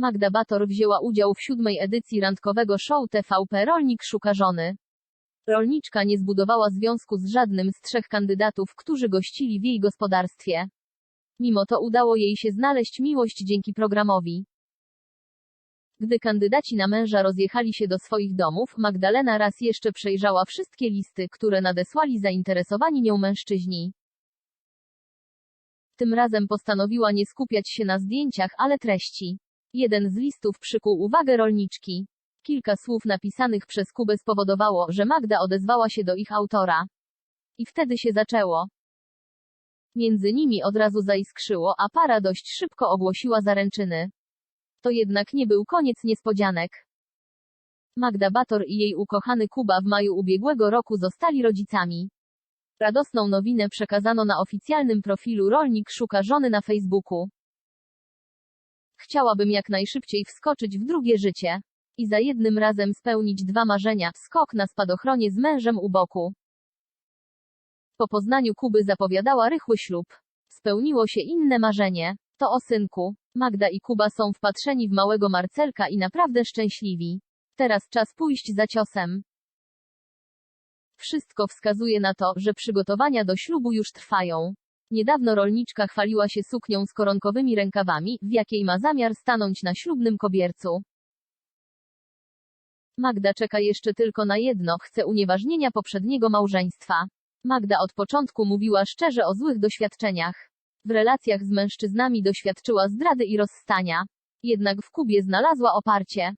Magda Bator wzięła udział w siódmej edycji randkowego show TVP Rolnik szuka żony. Rolniczka nie zbudowała związku z żadnym z trzech kandydatów, którzy gościli w jej gospodarstwie. Mimo to udało jej się znaleźć miłość dzięki programowi. Gdy kandydaci na męża rozjechali się do swoich domów, Magdalena raz jeszcze przejrzała wszystkie listy, które nadesłali zainteresowani nią mężczyźni. Tym razem postanowiła nie skupiać się na zdjęciach, ale treści. Jeden z listów przykuł uwagę rolniczki. Kilka słów napisanych przez Kubę spowodowało, że Magda odezwała się do ich autora. I wtedy się zaczęło. Między nimi od razu zaiskrzyło, a para dość szybko ogłosiła zaręczyny. To jednak nie był koniec niespodzianek. Magda Bator i jej ukochany Kuba w maju ubiegłego roku zostali rodzicami. Radosną nowinę przekazano na oficjalnym profilu Rolnik szuka żony na Facebooku. Chciałabym jak najszybciej wskoczyć w drugie życie. I za jednym razem spełnić dwa marzenia, skok na spadochronie z mężem u boku. Po poznaniu Kuby zapowiadała rychły ślub. Spełniło się inne marzenie. To o synku. Magda i Kuba są wpatrzeni w małego Marcelka i naprawdę szczęśliwi. Teraz czas pójść za ciosem. Wszystko wskazuje na to, że przygotowania do ślubu już trwają. Niedawno rolniczka chwaliła się suknią z koronkowymi rękawami, w jakiej ma zamiar stanąć na ślubnym kobiercu. Magda czeka jeszcze tylko na jedno, chce unieważnienia poprzedniego małżeństwa. Magda od początku mówiła szczerze o złych doświadczeniach. W relacjach z mężczyznami doświadczyła zdrady i rozstania. Jednak w Kubie znalazła oparcie.